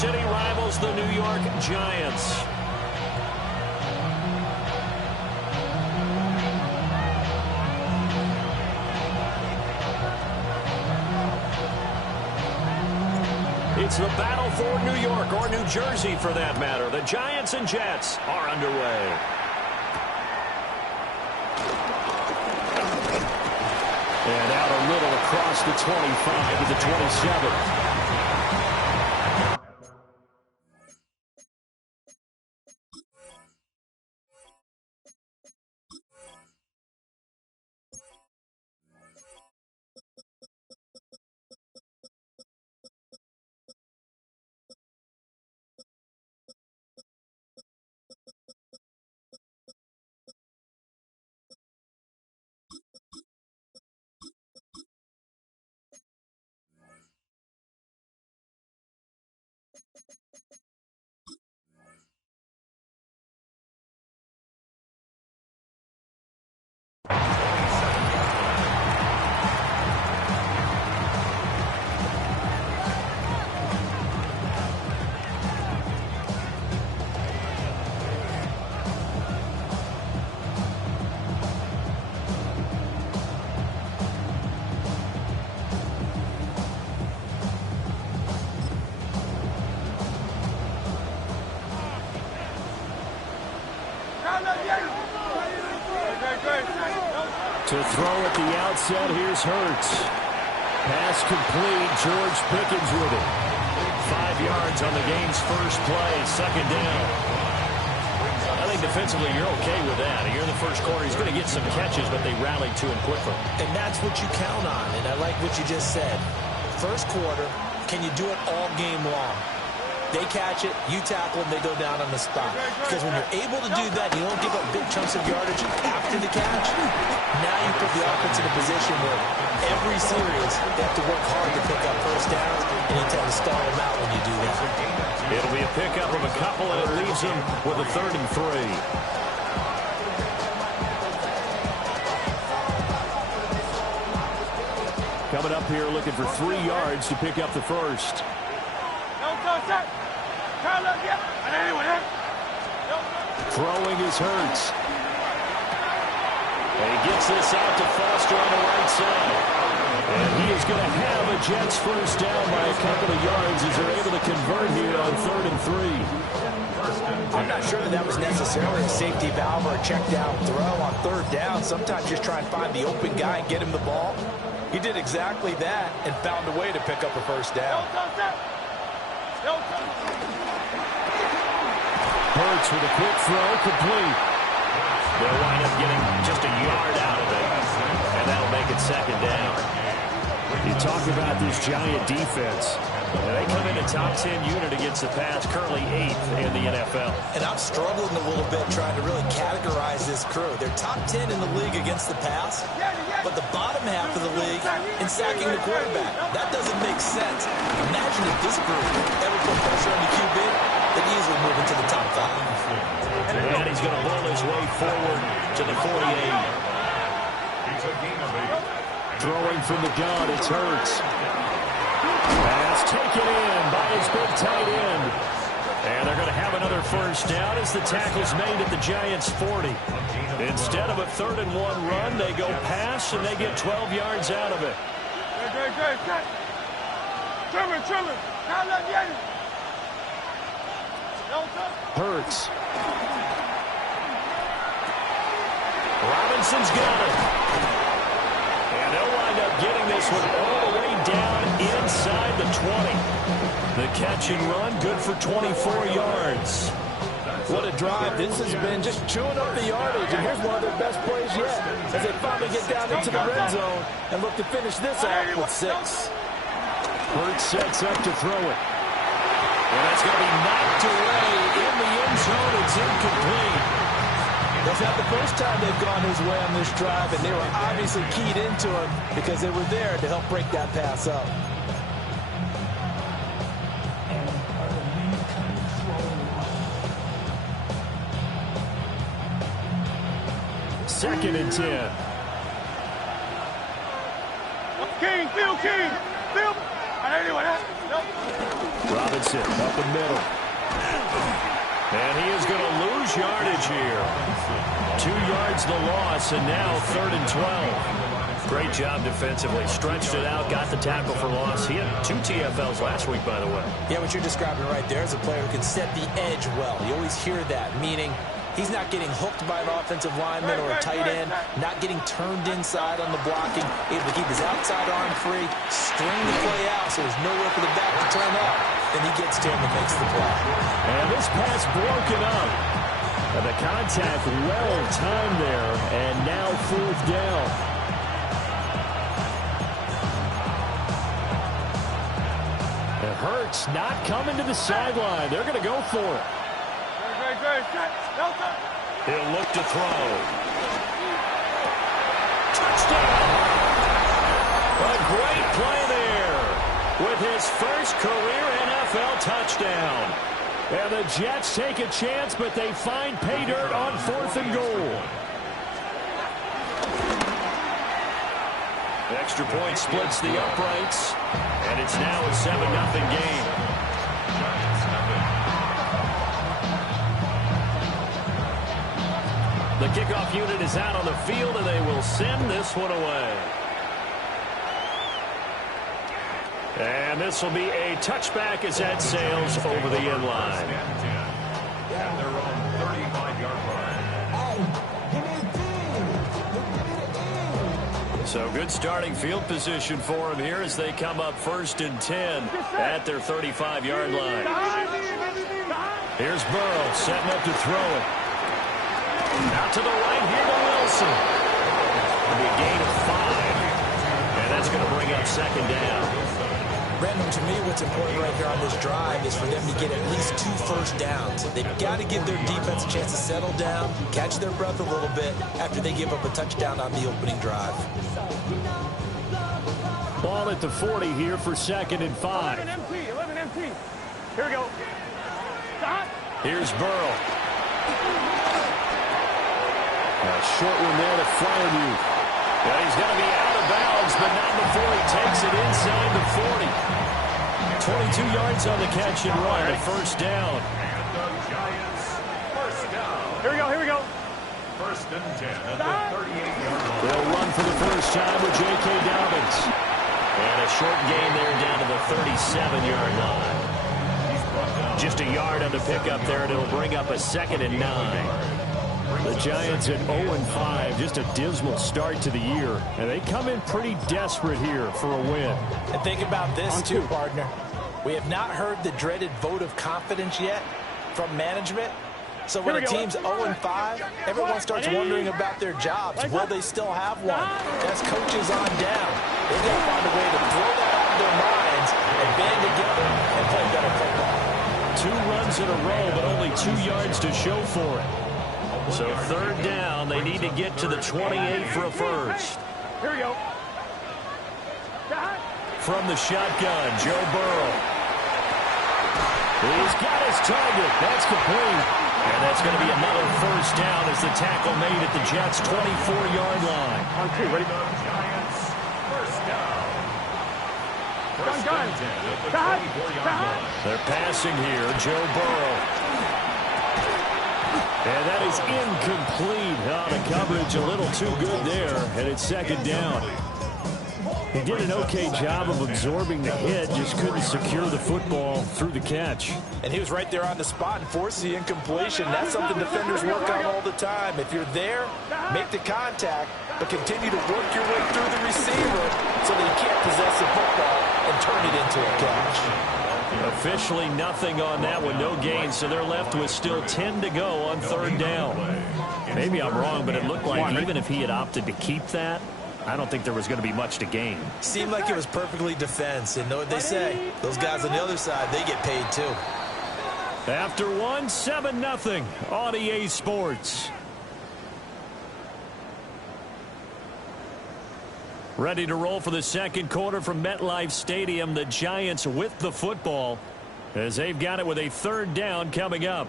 City rivals the New York Giants. It's the battle for New York, or New Jersey for that matter. The Giants and Jets are underway. And out a little across the 25 to the 27. To throw at the outset, here's Hurts. Pass complete. George Pickens with it. 5 yards on the game's first play. Second down. I think defensively you're okay with that. Here in the first quarter, he's going to get some catches, but they rallied to him quickly. And that's what you count on, and I like what you just said. First quarter, can you do it all game long? They catch it, you tackle them, they go down on the spot. Because when you're able to do that, you don't give up big chunks of yardage after the catch. Now you put the offense in a position where every series they have to work hard to pick up first downs, and you tend to stall them out when you do that. It'll be a pickup of a couple, and it leaves them with a 3rd and 3. Coming up here looking for 3 yards to pick up the first. Throwing is Hurts. And he gets this out to Foster on the right side. And he is going to have a Jets first down by a couple of yards as they're able to convert here on 3rd and 3. I'm not sure that was necessarily a safety valve or a check down throw on 3rd down. Sometimes just try and find the open guy and get him the ball. He did exactly that and found a way to pick up a first down. Hurts with a quick throw, complete. They'll wind up getting just a yard out of it, and that'll make it 2nd down. You talk about this Giant defense. They come in a top 10 unit against the pass, currently 8th in the NFL. And I'm struggling a little bit trying to really categorize this crew. They're top 10 in the league against the pass, but the bottom half of the league in sacking the quarterback. That doesn't make sense. Imagine if this group ever put pressure on the QB, they'd easily move into the top 5. And he's going to roll his way forward to the 48. Throwing from the gun, it's Hurts. Pass taken in by his big tight end. And they're going to have another first down as the tackle's made at the Giants' 40. Instead of a 3rd and 1 run, they go pass, and they get 12 yards out of it. Hurts. Robinson's got it. And they'll wind up getting this one all the way down inside the 20. The catch and run, good for 24 yards. What a drive. This has been just chewing up the yardage, and here's one of their best plays yet as they finally get down into the red zone and look to finish this off with 6. Hurts sets up to throw it. And that's going to be knocked away in the end zone. It's incomplete. That's not the first time they've gone his way on this drive, and they were obviously keyed into him because they were there to help break that pass up. Second and 10. King, Phil, King, Phil. Robinson up the middle. And he is going to lose yardage here. 2 yards the loss, and now 3rd and 12. Great job defensively. Stretched it out, got the tackle for loss. He had 2 TFLs last week, by the way. Yeah, what you're describing right there is a player who can set the edge well. You always hear that, meaning he's not getting hooked by an offensive lineman or a tight end, not getting turned inside on the blocking, able to keep his outside arm free, string the play out so there's nowhere for the back to turn up. Then he gets to him and makes the play. And this pass broken up. And the contact well timed there, and now 4th down. And Hurts not coming to the sideline. They're going to go for it. He'll look to throw. Touchdown! A great play there with his first career NFL touchdown. And the Jets take a chance, but they find pay dirt on 4th and goal. The extra point splits the uprights, and it's now a 7-0 game. The kickoff unit is out on the field, and they will send this one away. And this will be a touchback as that sails over the end line. And they're on the 35-yard line. So good starting field position for them here as they come up 1st and 10 at their 35-yard line. Here's Burrow setting up to throw it. Out to the right here to Wilson. It'll be a gain of 5. And that's going to bring up 2nd down. Brandon, to me, what's important right here on this drive is for them to get at least 2 first downs. They've got to give their defense a chance to settle down, catch their breath a little bit after they give up a touchdown on the opening drive. Ball at the 40 here for 2nd and 5. 11 empty. Here we go. Stop. Here's Burrow. A short one there to Fryermuth. Yeah, he's going to be out of bounds, but not before he takes it inside the 40. 22 yards on the catch and run, a 1st down. And the Giants, 1st down. Here we go, here we go. 1st and 10 at the 38-yard line. They'll run for the first time with J.K. Dobbins. And a short gain there down to the 37-yard line. Just a yard on the pickup there, and it'll bring up a 2nd and 9. The Giants at 0-5, just a dismal start to the year. And they come in pretty desperate here for a win. And think about this, too, partner. We have not heard the dreaded vote of confidence yet from management. So when a team's 0-5, everyone starts wondering about their jobs. Will they still have one? As coaches on down, they've got to find a way to throw that out of their minds and band together and play better football. 2 runs in a row, but only 2 yards to show for it. So 3rd down, they need to get to the 28 for a first. Here we go. From the shotgun, Joe Burrow. He's got his target. That's complete. And that's going to be another 1st down as the tackle made at the Jets' 24-yard line. On 2, ready? Giants, 1st down. Gun. They're passing here, Joe Burrow. And that is incomplete. Oh, the coverage a little too good there, and it's 2nd down. He did an okay job of absorbing the hit, just couldn't secure the football through the catch. And he was right there on the spot and forced the incompletion. That's something defenders work on all the time. If you're there, make the contact, but continue to work your way through the receiver so that he can't possess the football and turn it into a catch. Officially nothing on that one, no gain, so they're left with still 10 to go on 3rd down. Maybe I'm wrong, but it looked like even if he had opted to keep that, I don't think there was going to be much to gain. Seemed like it was perfectly defense, and know what they say. Those guys on the other side, they get paid too. After 1, 7-0 on EA Sports. Ready to roll for the 2nd quarter from MetLife Stadium. The Giants with the football as they've got it with a 3rd down coming up.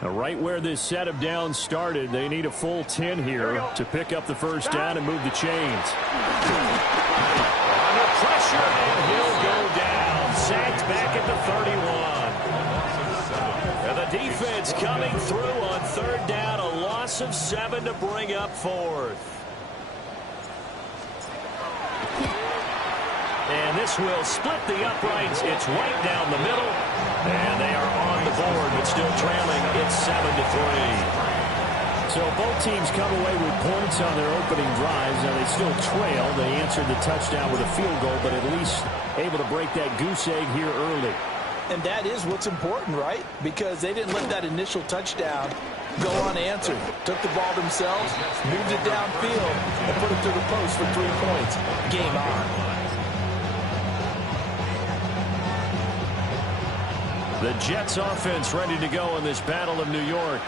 A Right where this set of downs started, they need a full 10 here to pick up the first down and move the chains. Under pressure, and he'll go down. Sacked back at the 31. And the defense coming through on third down. A loss of 7 to bring up fourth. And this will split the uprights. It's right down the middle. And they are on the board, but still trailing. It's 7-3. So both teams come away with points on their opening drives. Now they still trail. They answered the touchdown with a field goal, but at least able to break that goose egg here early. And that is what's important, right? Because they didn't let that initial touchdown go unanswered. Took the ball themselves, moved it downfield, and put it through the post for 3 points. Game on. The Jets offense ready to go in this Battle of New York.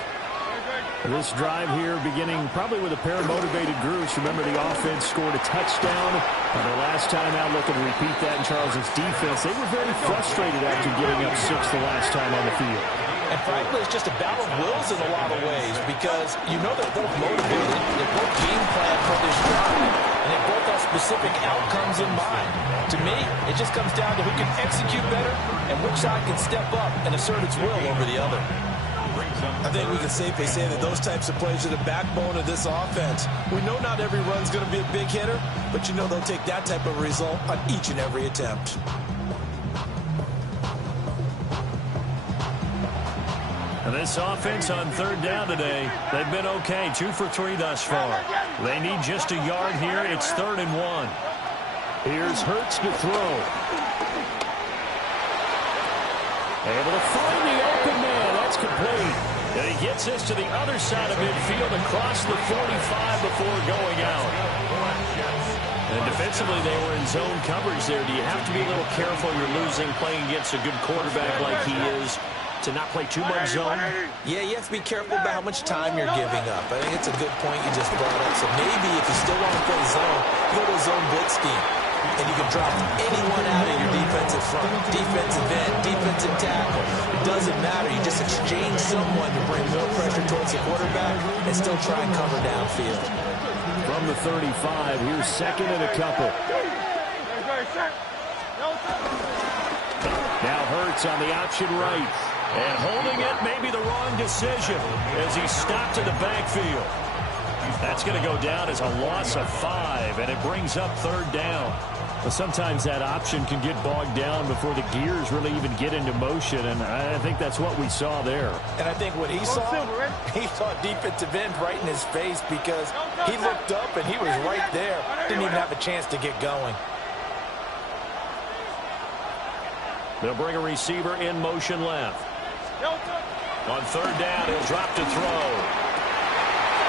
This drive here beginning probably with a pair of motivated groups. Remember, the offense scored a touchdown on their last time out. Looking to repeat that in Charles's defense. They were very frustrated after giving up 6 the last time on the field. And frankly, it's just a battle of wills in a lot of ways because you know they're both motivated. They're both game plan for this drive. And they both have specific outcomes in mind. To me, it just comes down to who can execute better and which side can step up and assert its will over the other. I think we can safely say that those types of plays are the backbone of this offense. We know not every run's going to be a big hitter, but you know they'll take that type of result on each and every attempt. And this offense on third down today, they've been okay. 2 for 3 thus far. They need just a yard here. It's 3rd and 1. Here's Hurts to throw. Able to find the open man. That's complete. And he gets this to the other side of midfield across the 45 before going out. And defensively, they were in zone coverage there. Do you have to be a little careful? You're losing playing against a good quarterback like he is to not play too much zone? Yeah, you have to be careful about how much time you're giving up. I think it's a good point you just brought up. So maybe if you still want to play zone, go to a zone blitz scheme. And you can drop anyone out of your defensive front. Defensive end, defensive tackle. It doesn't matter. You just exchange someone to bring more pressure towards the quarterback and still try and cover downfield. From the 35, here's 2nd and a couple. Now Hurts on the option right. And holding it may be the wrong decision as he stopped in the backfield. That's going to go down as a loss of 5, and it brings up 3rd down. Well, sometimes that option can get bogged down before the gears really even get into motion, and I think that's what we saw there. And I think what he saw defensive end right in his face because he looked up and he was right there. Didn't even have a chance to get going. They'll bring a receiver in motion left. On 3rd down, he'll drop to throw.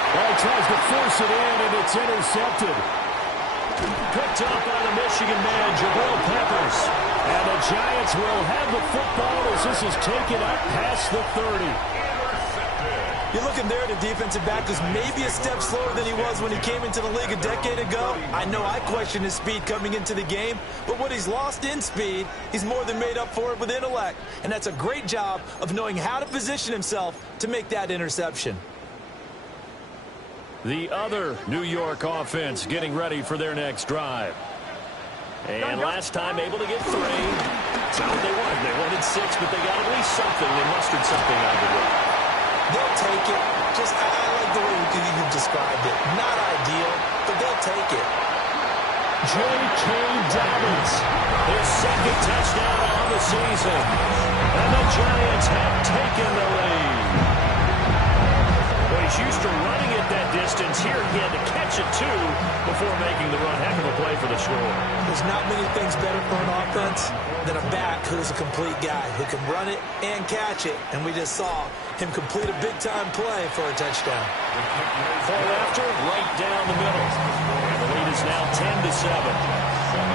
Well, he tries to force it in, and it's intercepted. Picked up by the Michigan man, Jabril Peppers. And the Giants will have the football as this is taken up past the 30. You're looking there at a defensive back who's maybe a step slower than he was when he came into the league a decade ago. I know I questioned his speed coming into the game, but what he's lost in speed, he's more than made up for it with intellect. And that's a great job of knowing how to position himself to make that interception. The other New York offense getting ready for their next drive. And last time able to get 3. That's not what they wanted. They wanted 6, but they got at least something. They mustered something out of the way. They'll take it. Just, I like the way you described it. Not ideal, but they'll take it. J.K. Dobbins, his 2nd touchdown on the season. And the Giants have taken the lead. Well, he's used to running it that distance. Here he had to catch it, too, before making the run. Heck of a play for the score. There's not many things better for an offense than a back who's a complete guy who can run it and catch it. And we just saw him complete a big-time play for a touchdown. Ball after, right down the middle. And the lead is now 10-7.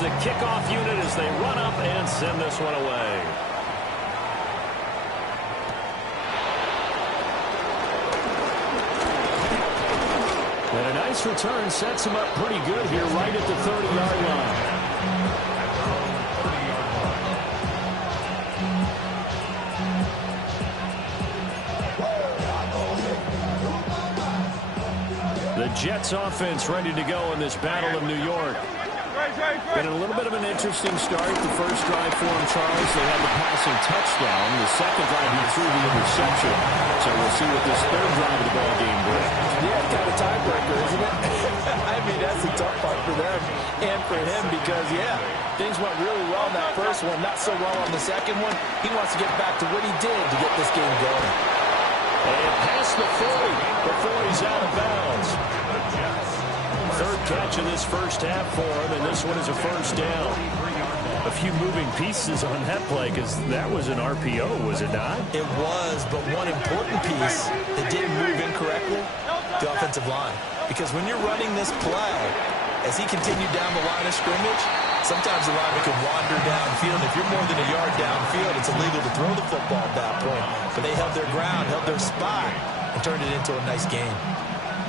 The kickoff unit as they run up and send this one away. And a nice return sets him up pretty good here right at the 30-yard line. Jets offense ready to go in this battle of New York. Been a little bit of an interesting start. The first drive for him, Charles, they had the passing touchdown. The second drive, he threw the interception. So we'll see what this third drive of the ball game brings. Yeah, kind of tiebreaker, isn't it? I mean, that's the tough part for them and for him because, yeah, things went really well in that first one, not so well on the second one. He wants to get back to what he did to get this game going. And past the 40 before he's out of bounds. Third catch of this first half for him, and this one is a first down. A few moving pieces on that play because that was an RPO, was it not? It was, but one important piece that didn't move incorrectly, the offensive line. Because when you're running this play, as he continued down the line of scrimmage, sometimes the lineman could wander downfield. If you're more than a yard downfield, it's illegal to throw the football at that point. But they held their ground, held their spot, and turned it into a nice game.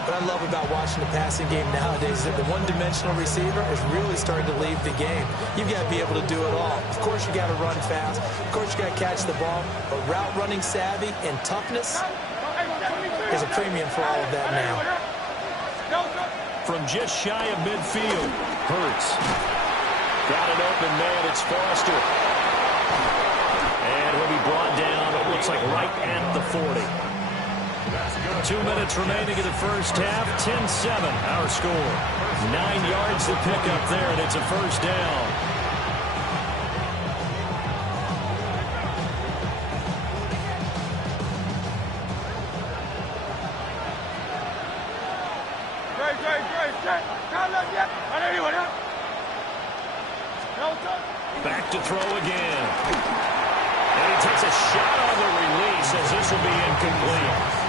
What I love about watching the passing game nowadays is that the one-dimensional receiver is really starting to leave the game. You've got to be able to do it all. Of course, you got to run fast. Of course, you got to catch the ball. But route running savvy and toughness is a premium for all of that now. From just shy of midfield, Hurts. Got an open man. It's Foster. And he'll be brought down, it looks like right at the 40. 2 minutes remaining in the first half. 10-7, our score. 9 yards to pick up there, and it's a first down. Back to throw again. And he takes a shot on the release as this will be incomplete.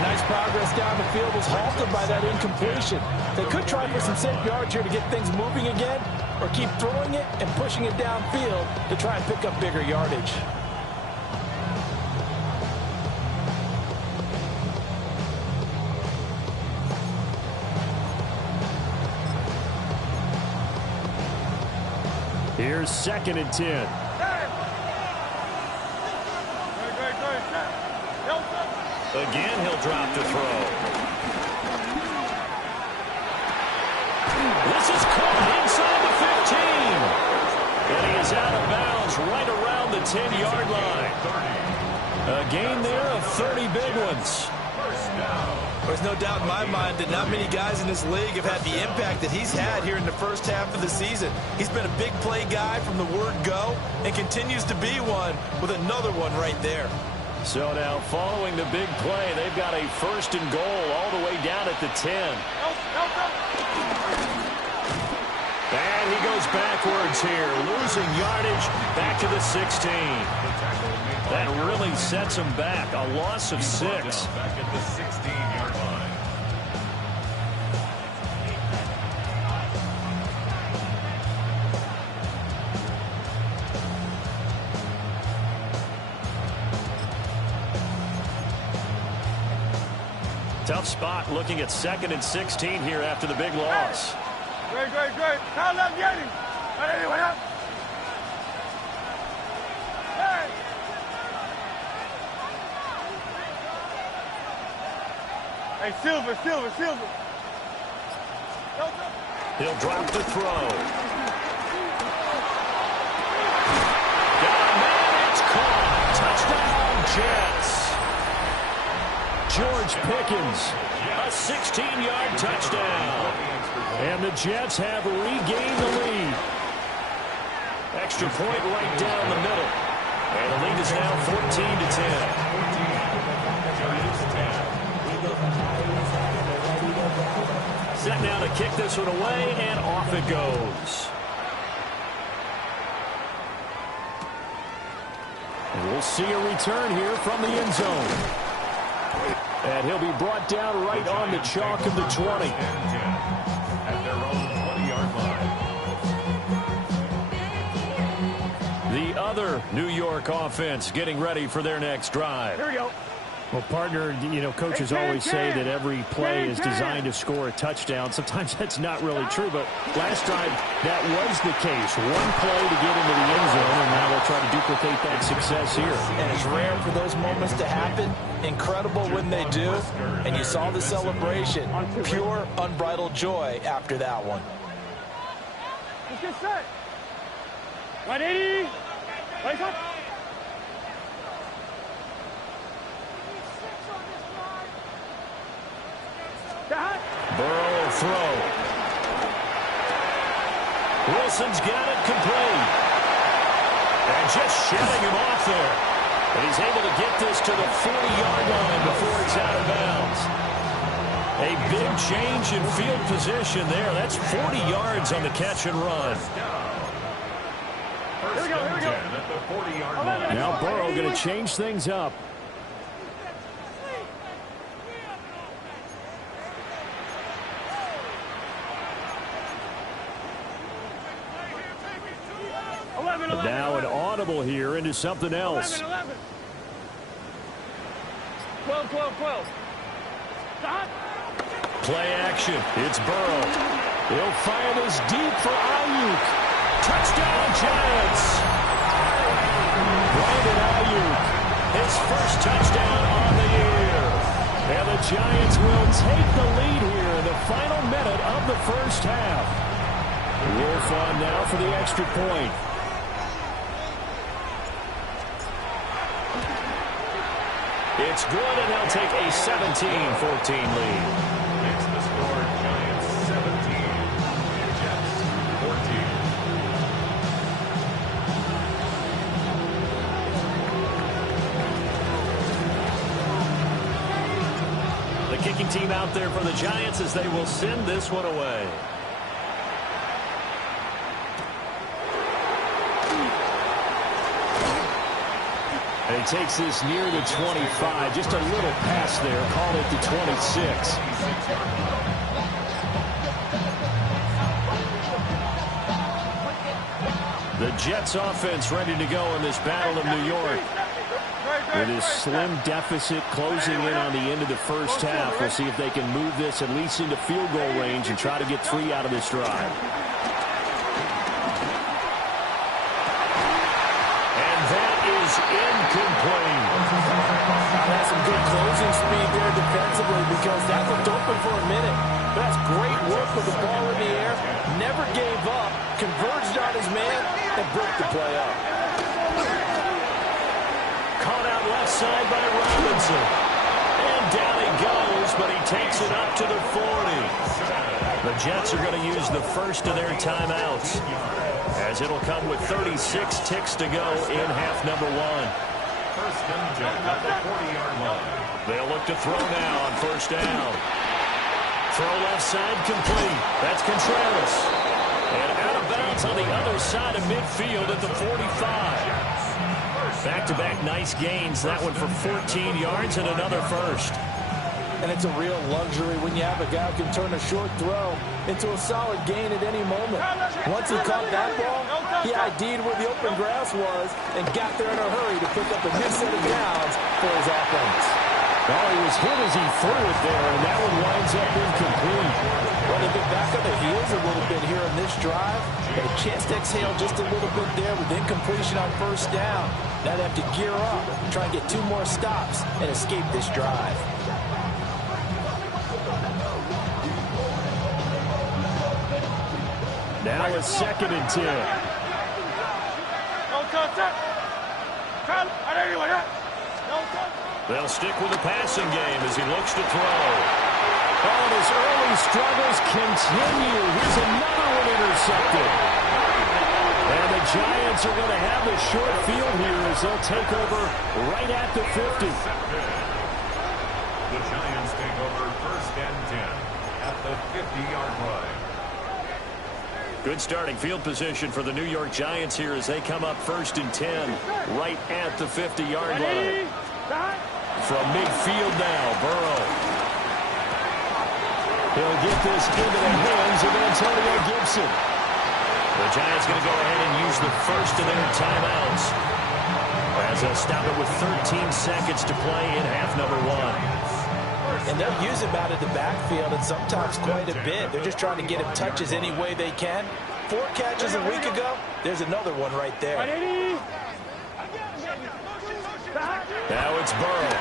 Nice progress down the field was halted by that incompletion. They could try for some safe yards here to get things moving again, or keep throwing it and pushing it downfield to try and pick up bigger yardage. Here's 2nd and 10. Again, he'll drop the throw. This is caught inside the 15. And he is out of bounds right around the 10-yard line. A gain there of 30 big ones. There's no doubt in my mind that not many guys in this league have had the impact that he's had here in the first half of the season. He's been a big play guy from the word go and continues to be one with another one right there. So now following the big play, they've got a 1st and goal all the way down at the 10. And he goes backwards here, losing yardage back to the 16. That really sets him back, a loss of 6. Back at the 16-yard line. Tough spot looking at 2nd and 16 here after the big loss. Great. Count up, get him. Anyone up? Hey, Silver. He'll drop the throw. Got a man, it's caught. Touchdown, Jets. George Pickens, a 16-yard touchdown. And the Jets have regained the lead. Extra point right down the middle. And the lead is now 14-10. Set now to kick this one away, and off it goes. And we'll see a return here from the end zone. And he'll be brought down right on the chalk of the 20. At their own 20-yard line. The other New York offense getting ready for their next drive. Here we go. Well, partner, you know, coaches always say that every play is designed to score a touchdown. Sometimes that's not really true, but last time that was the case. One play to get into the end zone, and now they'll try to duplicate that success here. And it's rare for those moments to happen. Incredible when they do. And you saw the celebration. Pure, unbridled joy after that one. Let's get set. 180. Place up. Burrow will throw. Wilson's got it complete. And just shutting him off there. And he's able to get this to the 40-yard line before it's out of bounds. A big change in field position there. That's 40 yards on the catch and run. First and 10 at the 40-yard line. Now Burrow going to change things up. Now an audible here into something else. 11. 12, 12, 12. Stop. Play action. It's Burrow. He'll fire this deep for Ayuk. Touchdown, Giants. Brandon Ayuk, his first touchdown on the year. And the Giants will take the lead here in the final minute of the first half. Wolf on now for the extra point. It's good, and they'll take a 17-14 lead. Makes the score Giants 17, Jets 14. The kicking team out there for the Giants as they will send this one away. And he takes this near the 25. Just a little pass there. Call it the 26. The Jets offense ready to go in this battle of New York. With his slim deficit closing in on the end of the first half, we'll see if they can move this at least into field goal range and try to get 3 out of this drive. Incomplete. That's some good closing speed there defensively because that looked open for a minute. But that's great work with the ball in the air. Never gave up, converged on his man, and broke the play up. Caught out left side by Robinson. And down he goes, but he takes it up to the 40. The Jets are going to use the first of their timeouts, as it'll come with 36 ticks to go in half number 1. First and 10 at the 40-yard line. They'll look to throw now on first down. Throw left side complete. That's Contreras. And out of bounds on the other side of midfield at the 45. Back-to-back nice gains. That one for 14 yards and another first. And it's a real luxury when you have a guy who can turn a short throw into a solid gain at any moment. Once he caught that ball, he ID'd where the open grass was and got there in a hurry to pick up a new set of downs for his offense. Oh, he was hit as he threw it there, and that one winds up incomplete. Well, they've been back on the heels a little bit here on this drive. Had a chance to exhale just a little bit there with incompletion on first down. Now they have to gear up, try and get 2 more stops, and escape this drive. Now it's 2nd and 10. They'll stick with the passing game as he looks to throw. Oh, and his early struggles continue. Here's another one intercepted. And the Giants are going to have the short field here as they'll take over right at the 50. The Giants take over first and 10 at the 50-yard line. Good starting field position for the New York Giants here as they come up 1st and 10 right at the 50-yard line. From midfield now, Burrow. He'll get this into the hands of Antonio Gibson. The Giants going to go ahead and use the first of their timeouts as as they'll stop it with 13 seconds to play in half number one. And they'll use him out of the backfield, and sometimes quite a bit. They're just trying to get him touches any way they can. 4 catches a week ago. There's another one right there. Now it's Burrow.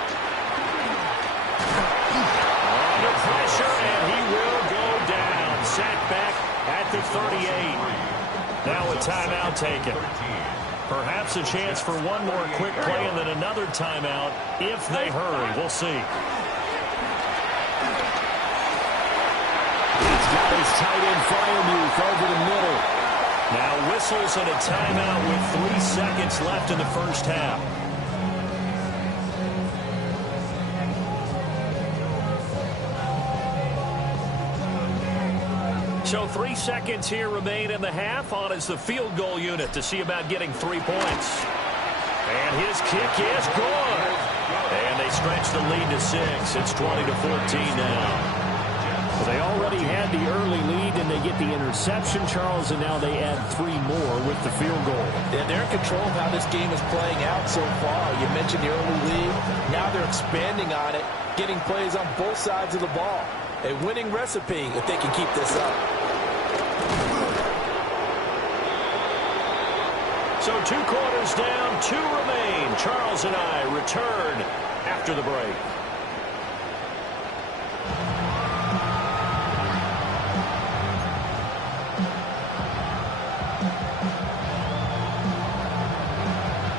Under pressure, and he will go down. Sacked back at the 38. Now a timeout taken. Perhaps a chance for one more quick play and then another timeout if they hurry. We'll see. He's got his tight end Fryermuth over the middle. Now whistles and a timeout with 3 seconds left in the first half. So 3 seconds here remain in the half. On is the field goal unit to see about getting 3 points. And his kick is good. And they stretch the lead to 6. It's 20-14 now. Well, they already had the early lead, and they get the interception, Charles, and now they add 3 more with the field goal. Yeah, they're in control of how this game is playing out so far. You mentioned the early lead. Now they're expanding on it, getting plays on both sides of the ball. A winning recipe if they can keep this up. So 2 quarters down, 2 remain. Charles and I return after the break.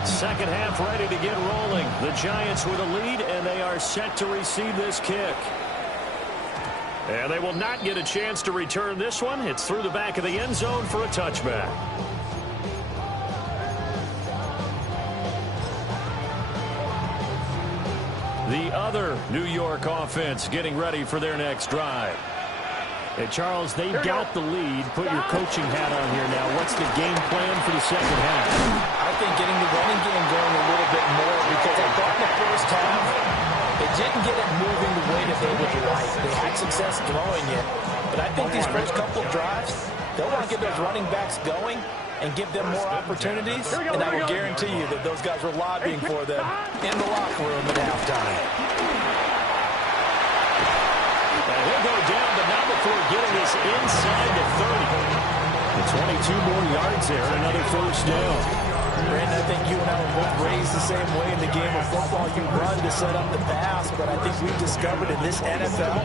Second half ready to get rolling. The Giants with a lead, and they are set to receive this kick. And they will not get a chance to return this one. It's through the back of the end zone for a touchback. The other New York offense getting ready for their next drive. Hey, Charles, they've got the lead. Put your coaching hat on here now. What's the game plan for the second half? I think getting the running game going a little bit more, because I thought in the first half they didn't get it moving the way that they would like. They had success throwing it. But I think these first couple of drives, they'll want to get those running backs going and give them more opportunities. And I will guarantee you that those guys were lobbying for them in the locker room at halftime. And he'll go down, but not before getting this inside the 30. The 22 more yards there, and another first down. Brandon, I think you and I were both raised the same way in the game of football. You run to set up the pass, but I think we've discovered in this NFL,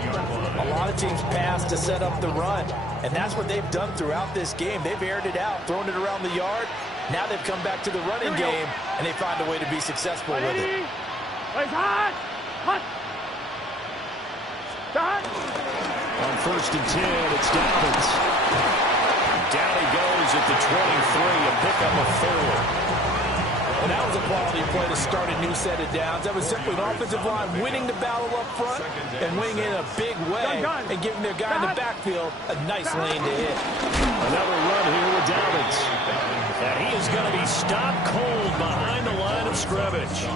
a lot of teams pass to set up the run. And that's what they've done throughout this game. They've aired it out, thrown it around the yard. Now they've come back to the running game, and they find a way to be successful with it. On first and 10, it's Dobbins. Down he goes at the 23, a pickup of 4. And that was a quality play to start a new set of downs. That was simply an offensive line winning the battle up front and winning in a big way and giving their guy in the backfield a nice lane to hit. Another run here with Dobbins. And he is going to be stopped cold behind the line of scrimmage.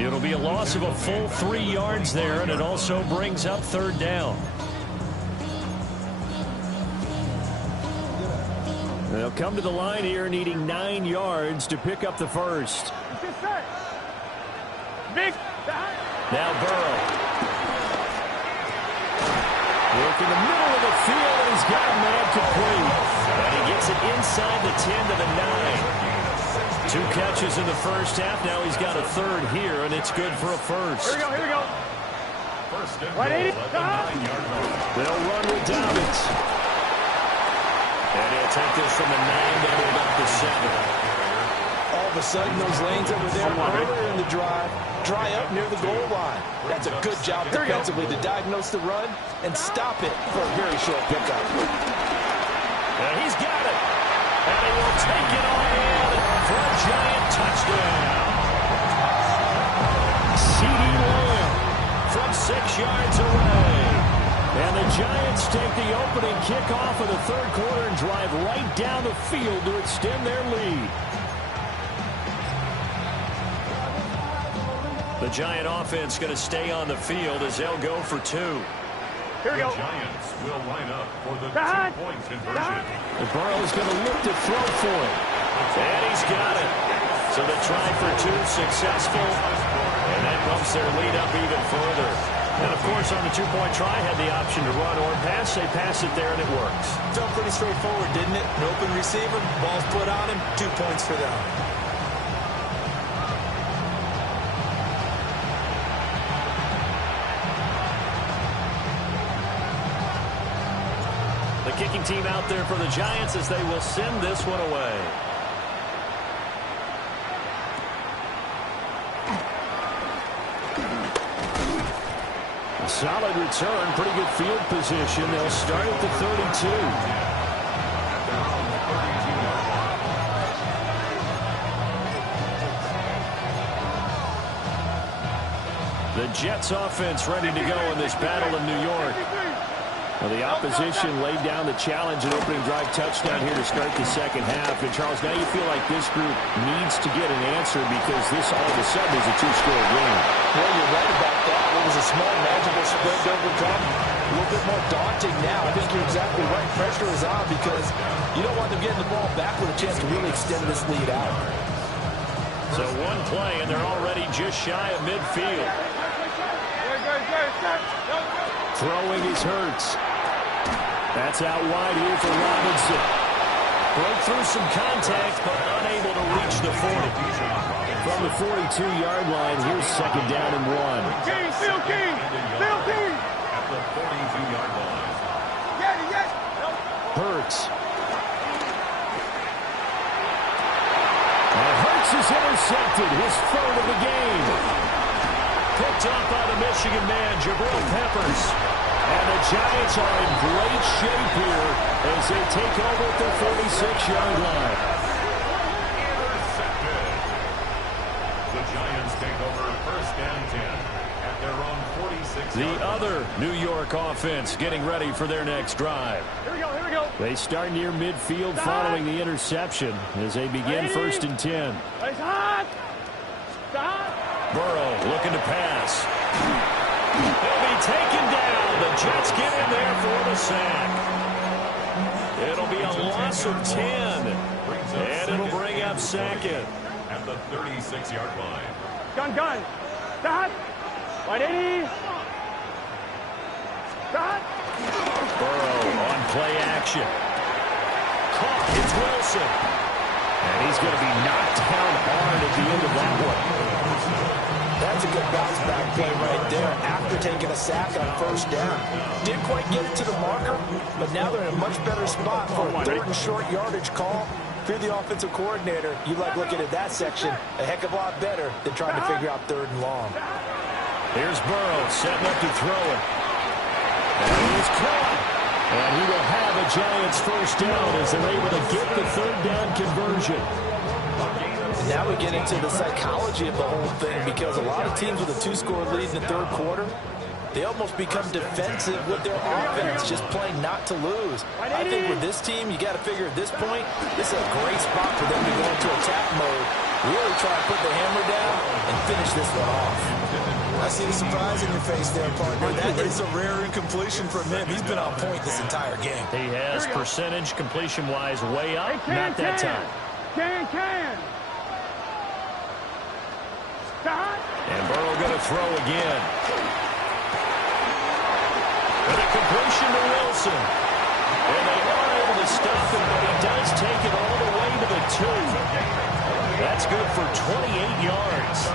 It'll be a loss of a full 3 yards there, and it also brings up third down. They'll come to the line here needing 9 yards to pick up the first. Now Burrow. Work in the middle of the field, and he's got a man complete. And he gets it inside the 10 to the 9. 2 catches in the first half. Now he's got a third here, and it's good for a first. Here we go. First and goal at the 9-yard line. They'll run with Dobbins. And he'll take this from the 9 down to about the 7. All of a sudden, those lanes that were there earlier in the drive dry up near the goal line. That's a good job defensively to diagnose the run and stop it for a very short pickup. And he's got it. And he will take it on in for a giant touchdown. CeeDee Lamb from 6 yards away. And the Giants take the opening kickoff of the third quarter and drive right down the field to extend their lead. The Giant offense going to stay on the field as they'll go for 2. Here we go. The Giants will line up for the 2-point conversion. And Burrow's going to look to throw for it. And he's got it. So they try for two, successful, and that bumps their lead up even further. And, of course, on the two-point try, had the option to run or pass. They pass it there, and it works. Felt pretty straightforward, didn't it? An open receiver, ball's put on him, 2 points for them. The kicking team out there for the Giants as they will send this one away. A solid return, pretty good field position. They'll start at the 32. The Jets offense ready to go in this battle in New York. Well, the opposition laid down the challenge and opening drive touchdown here to start the second half. And, Charles, now you feel like this group needs to get an answer because this all of a sudden is a two-score game. Well, you're right about that. It was a small, magical spread to overcome. A little bit more daunting now. I think you're exactly right. Pressure is on because you don't want them getting the ball back with a chance to really extend this lead out. So one play, and they're already just shy of midfield. Throwing is Hurts. That's out wide here for Robinson. Broke through some contact, but unable to reach the 40. From the 42-yard line, here's second down and 1. King, Phil King, Phil King. At the 42-yard line. Hurts. And Hurts is intercepted, his third of the game. Picked up by the Michigan man, Jabril Peppers. And the Giants are in great shape here as they take over at their 46-yard line. Intercepted. The Giants take over first and 10 at their own 46. The other New York offense getting ready for their next drive. Here we go, here we go. They start near midfield following the interception as they begin first and 10. It's hot. Stop. Burrow looking to pass. He'll be taken down. The Jets get in there for the sack. It'll be a loss of 10. And it'll bring up second. At the 36-yard line. Gun. Stop. 180. Stop. Burrow on play action. Caught. It's Wilson. And he's going to be knocked down hard at the end of that one. That's a good bounce back play right there after taking a sack on first down. Didn't quite get it to the marker, but now they're in a much better spot for a third and short yardage call. If you're the offensive coordinator, you like looking at that section a heck of a lot better than trying to figure out third and long. Here's Burrow setting up to throw it. And he's caught. And he will have a Giants first down as they're able to get the third down conversion. And now we get into the psychology of the whole thing because a lot of teams with a two-score lead in the third quarter, they almost become defensive with their offense, just playing not to lose. I think with this team, you got to figure at this point, this is a great spot for them to go into attack mode, really try and put the hammer down and finish this one off. I see the surprise in your face there, partner. That is a rare incompletion from him. He's been on point this entire game. He has percentage completion-wise way up, not that time. Can. Stop. And Burrow going to throw again. And a completion to Wilson. And they are able to stop him, but he does take it all the way to the 2. That's good for 28 yards.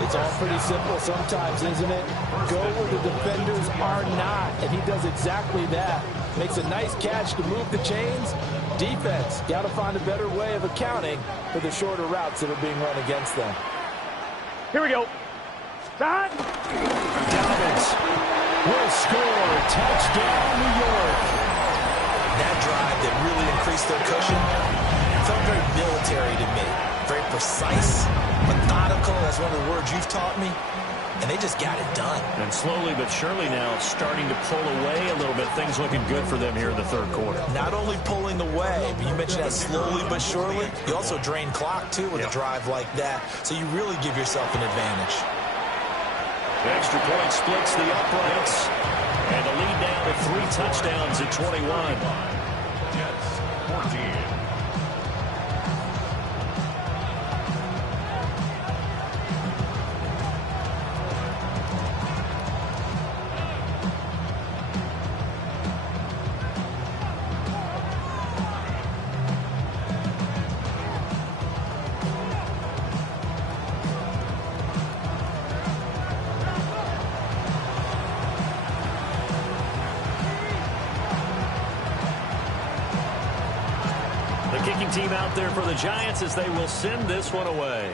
It's all pretty simple sometimes, isn't it? Go where the defenders are not, and he does exactly that. Makes a nice catch to move the chains. Defense, got to find a better way of accounting for the shorter routes that are being run against them. Here we go. Stop. Dobbins will score. Touchdown, New York. That drive that really increased their cushion felt very military to me. Very precise, methodical. That's one of the words you've taught me. And they just got it done. And slowly but surely now starting to pull away a little bit. Things looking good for them here in the third quarter. Not only pulling away, but you mentioned that slowly but surely. You also drain clock, too, with a drive like that. So you really give yourself an advantage. The extra point splits the uprights. And the lead down to 3 touchdowns at 21. Jets 14. team out there for the Giants as they will send this one away.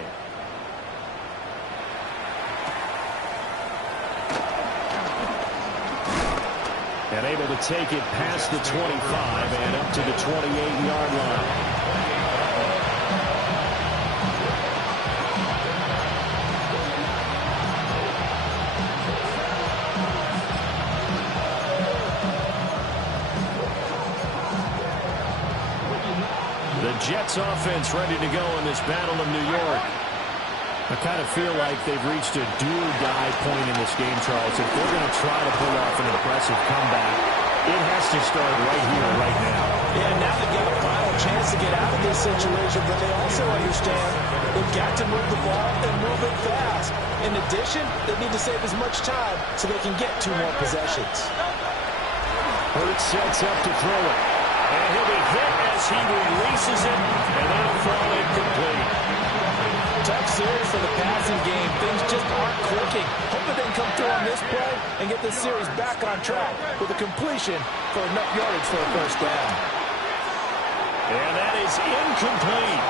And able to take it past the 25 and up to the 28-yard line. The Jets offense ready to go in this Battle of New York. I kind of feel like they've reached a do-or-die point in this game, Charles. If they're going to try to pull off an impressive comeback, it has to start right here, right now. Yeah, now they've got a final chance to get out of this situation, but they also understand they've got to move the ball and move it fast. In addition, they need to save as much time so they can get 2 more possessions. Hurts sets up to throw it. And he'll be hit as he releases it, and that'll fall incomplete. Tough series for the passing game. Things just aren't clicking. Hoping they can come through on this play and get this series back on track with a completion for enough yardage for a first down. And that is incomplete.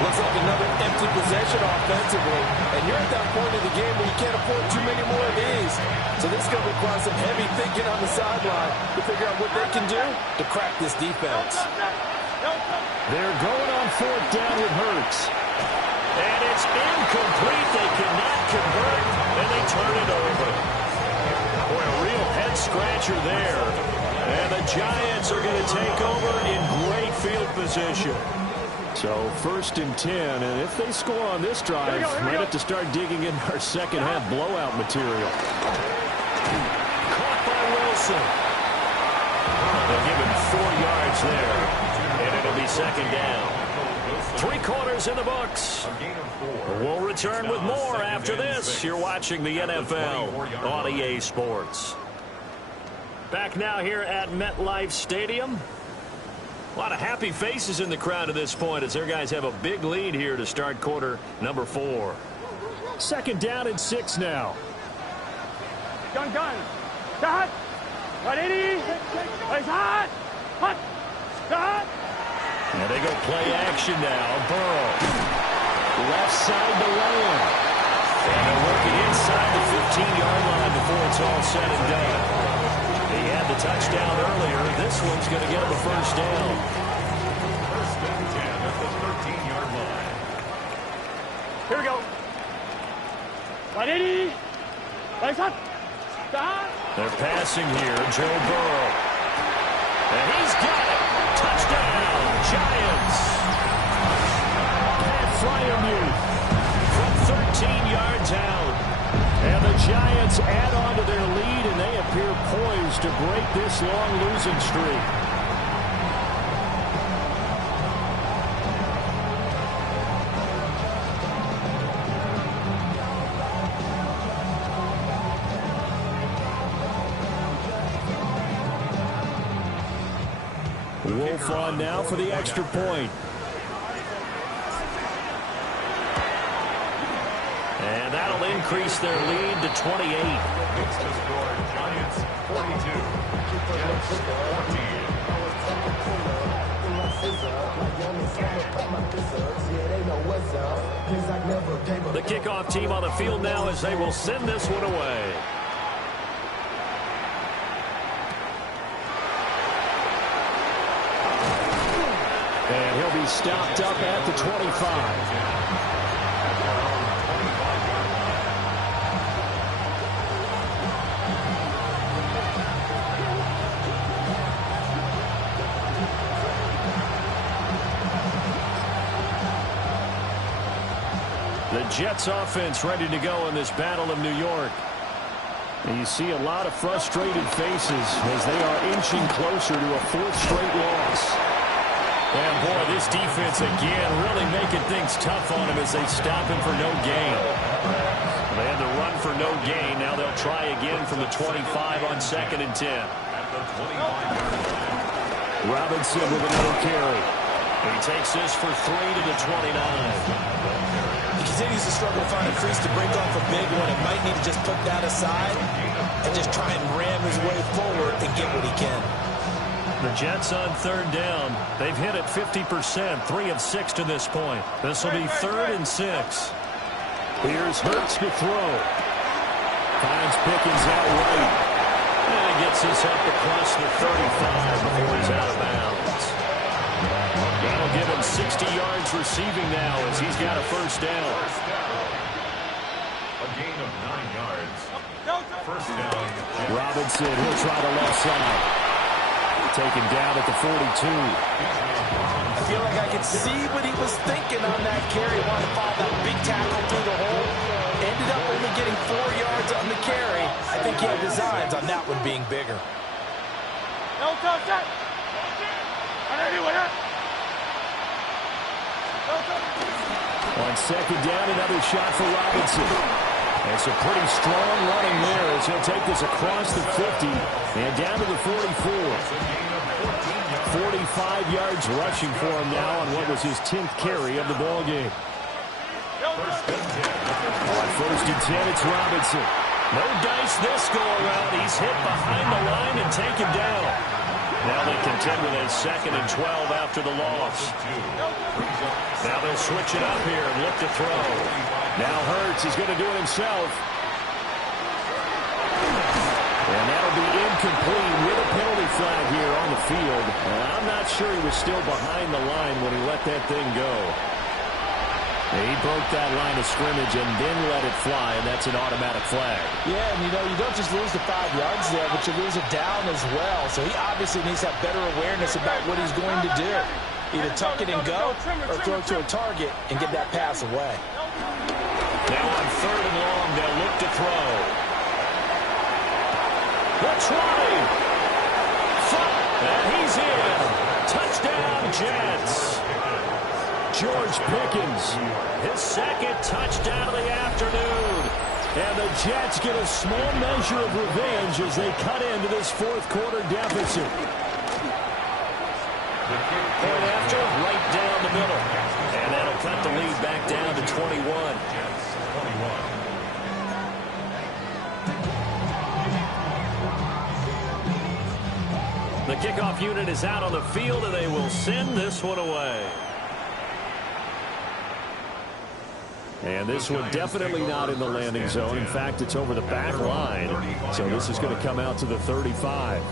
Looks like another empty possession offensively. And you're at that point of the game where you can't afford too many more of these. So this is going to require some heavy thinking on the sideline to figure out what they can do to crack this defense. They're going on 4th down with Hurts. And it's incomplete. They cannot convert, and they turn it over. Boy, a real head-scratcher there. And the Giants are going to take over in great field position. So 1st and 10, and if they score on this drive, we have to start digging in our second-half blowout material. Caught by Wilson. They'll give him 4 yards there, and it'll be 2nd down. 3 quarters in the books. We'll return with more after this. You're watching the NFL on EA Sports. Back now here at MetLife Stadium. A lot of happy faces in the crowd at this point as their guys have a big lead here to start quarter number 4. 2nd down and 6 now. Gun. Start. 180. Place hot. Hot. Start. And they go play action now. Burrow. Left side to Lamb. And they're working inside the 15-yard line before it's all said and done. He had the touchdown earlier. This one's going to get him a first down. 1st and 10 at the 13-yard line. Here we go. 180. Place hot. Start. They're passing here. Joe Burrow. And he's got it. Touchdown, Giants. Pat Fryermuth from 13 yards out. And the Giants add on to their lead, and they appear poised to break this long losing streak. Wolf on now for the extra point. And that'll increase their lead to 28. It's to score Giants 42. Jets 14. The kickoff team on the field now as they will send this one away. And he'll be stopped up at the 25. The Jets offense ready to go in this Battle of New York. And you see a lot of frustrated faces as they are inching closer to a 4th straight loss. And boy, this defense again really making things tough on him as they stop him for no gain. They had the run for no gain. Now they'll try again from the 25 on 2nd and 10. At the 25-yard line. Robinson with another carry. He takes this for 3 to the 29. He continues to struggle to find a crease to break off a big one. It might need to just put that aside and just try and ram his way forward and get what he can. The Jets on third down. They've hit it 50%, 3 of 6 to this point. This will be 3rd and 6. Here's Hurts to throw. Finds Pickens out right. And gets this up across the 35 before he's out of bounds. That'll give him 60 yards receiving now as he's got a first down. A gain of 9 yards. First down. Robinson, he'll try the left side. Taken down at the 42. I feel like I could see what he was thinking on that carry. Wanted to follow that big tackle through the hole. Ended up only getting 4 yards on the carry. I think he had designs on that one being bigger. On second down, another shot for Robinson. And some pretty strong running there as he'll take this across the 50 and down to the 44. 45 yards rushing for him now on what was his 10th carry of the ball game. On first and 10, it's Robinson. No dice this go around. He's hit behind the line and taken down. Now they contend with a 2nd and 12 after the loss. Now they'll switch it up here and look to throw. Now Hurts is going to do it himself. And that'll be incomplete with a penalty flag here on the field. And I'm not sure he was still behind the line when he let that thing go. He broke that line of scrimmage and then let it fly, and that's an automatic flag. Yeah, and you don't just lose the 5 yards there, but you lose it down as well. So he obviously needs to have better awareness about what he's going to do. Either tuck it and go or throw to a target and get that pass away. Now on 3rd and long, they'll look to throw. They're trying. And he's in. Touchdown, Jets. George Pickens, his 2nd touchdown of the afternoon. And the Jets get a small measure of revenge as they cut into this 4th quarter deficit. Point after, right down the middle. And that'll cut the lead back down to 21. The kickoff unit is out on the field, and they will send this one away. And this one definitely not in the landing zone. In fact, it's over the back line. So this is going to come out to the 35.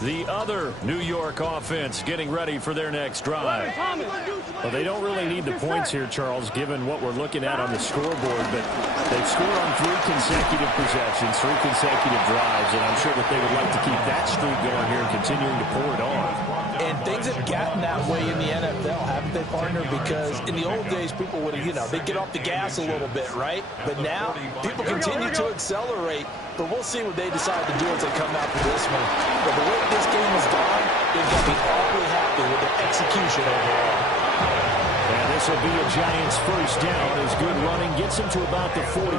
The other New York offense getting ready for their next drive. Well, they don't really need the points here, Charles, given what we're looking at on the scoreboard. But they've scored on 3 consecutive possessions, 3 consecutive drives. And I'm sure that they would like to keep that streak going here and continuing to pour it on. And things have gotten that way in the NFL, haven't they, partner? Because in the old days, people would have, they'd get off the gas a little bit, right? But now, people continue to accelerate. But we'll see what they decide to do as they come out for this one. But the way this game has gone, they've got to be awfully happy with their execution overall. And this will be a Giants first down as good running gets them to about the 44.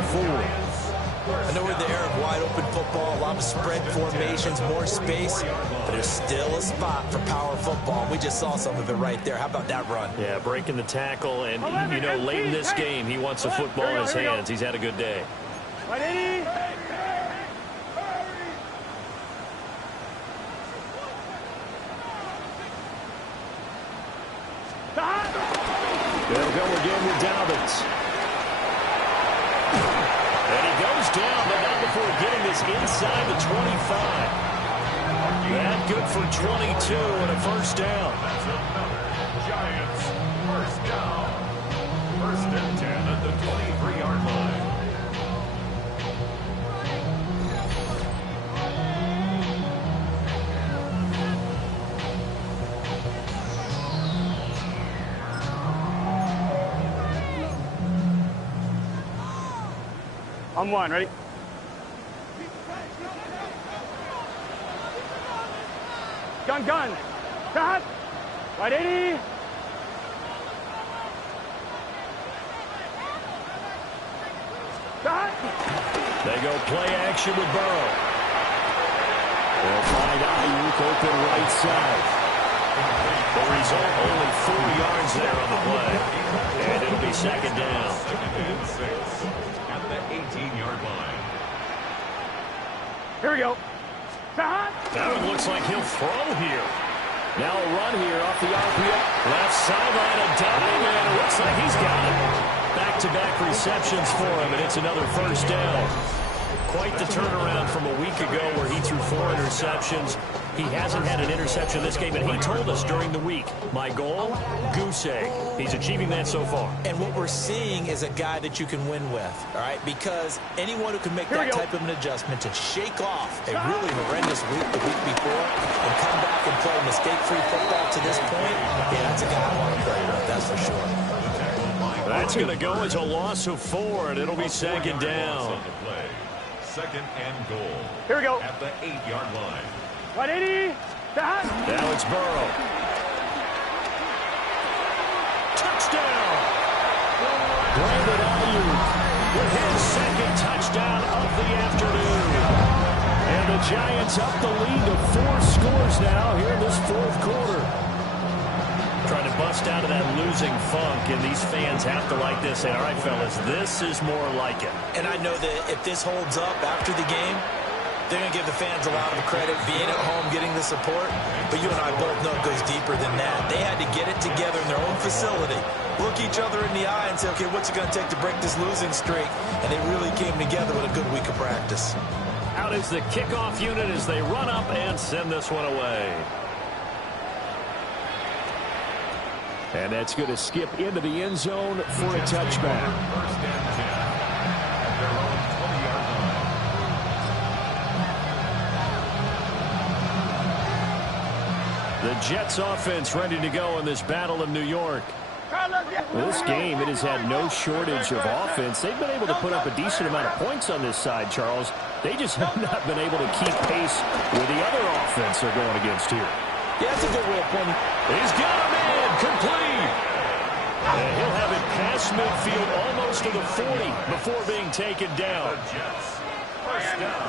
I know we're in the era of wide-open football, a lot of spread formations, more space, but there's still a spot for power football. We just saw some of it right there. How about that run? Yeah, breaking the tackle, and, late in this game, he wants the football in his hands. He's had a good day. They'll go again with Dobbins. And he goes down, but not before getting this inside the 25. That good for 22 and a first down. Giants, first down. 1st and 10 at the 23-yard line. On 1, ready? Gun. Cut. Right 80. Cut. They go play action with Burrow. They'll find Ayuk open right side. The result, only 4 yards there on the play. And it'll be 2nd down. 2nd and 6 at the 18-yard line. Here we go. That one looks like he'll throw here. Now a run here off the RPO. Left sideline, a dive, and it looks like he's got it. Back-to-back receptions for him, and it's another first down. Quite the turnaround from a week ago where he threw 4 interceptions. He hasn't had an interception this game, and he told us during the week, my goal, goose egg. He's achieving that so far. And what we're seeing is a guy that you can win with, all right? Because anyone who can make that type of an adjustment to shake off a really horrendous week the week before and come back and play mistake-free football to this point, yeah, that's a guy I want to play with, that's for sure. That's going to go as a loss of 4, and it'll be second down. Second and goal. Here we go. At the 8-yard line. 180. Now it's Burrow. Touchdown! Brandon Ayuk with his second touchdown of the afternoon. And the Giants up the lead to 4 scores now here in this fourth quarter. Trying to bust out of that losing funk, and these fans have to like this. And all right, fellas, this is more like it. And I know that if this holds up after the game, they're going to give the fans a lot of credit being at home, getting the support. But you and I both know it goes deeper than that. They had to get it together in their own facility, look each other in the eye and say, okay, what's it going to take to break this losing streak? And they really came together with a good week of practice. Out is the kickoff unit as they run up and send this one away. And that's going to skip into the end zone for a touchback. First and 10 at their own 20-yard line. The Jets offense ready to go in this battle of New York. This game, it has had no shortage of offense. They've been able to put up a decent amount of points on this side, Charles. They just have not been able to keep pace with the other offense they're going against here. Yeah, that's a good way of putting it. He's got a man complete. And he'll have it past midfield almost to the 40 before being taken down. The Jets. First down.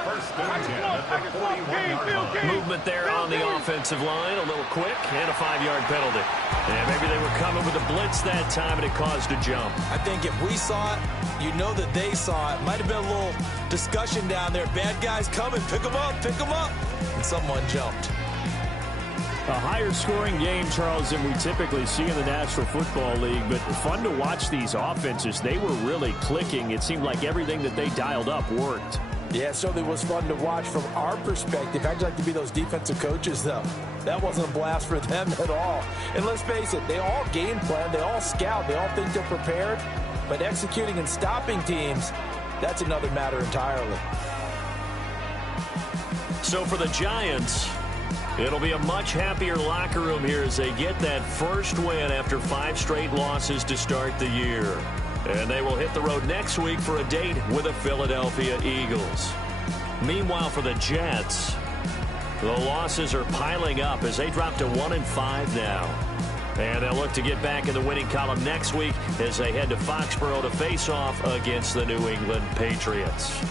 First and 10 at the 41-yard line. Movement there on the offensive line, a little quick, and a 5-yard penalty. And maybe they were coming with a blitz that time, and it caused a jump. I think if we saw it, you know that they saw it. Might have been a little discussion down there. Bad guys coming, pick them up, pick them up. And someone jumped. A higher scoring game, Charles, than we typically see in the National Football League, but fun to watch these offenses. They were really clicking. It seemed like everything that they dialed up worked. Yeah, it certainly was fun to watch from our perspective. I'd like to be those defensive coaches, though. That wasn't a blast for them at all. And let's face it, they all game plan, they all scout, they all think they're prepared. But executing and stopping teams, that's another matter entirely. So for the Giants, it'll be a much happier locker room here as they get that first win after 5 straight losses to start the year. And they will hit the road next week for a date with the Philadelphia Eagles. Meanwhile, for the Jets, the losses are piling up as they drop to 1-5 now. And they'll look to get back in the winning column next week as they head to Foxborough to face off against the New England Patriots.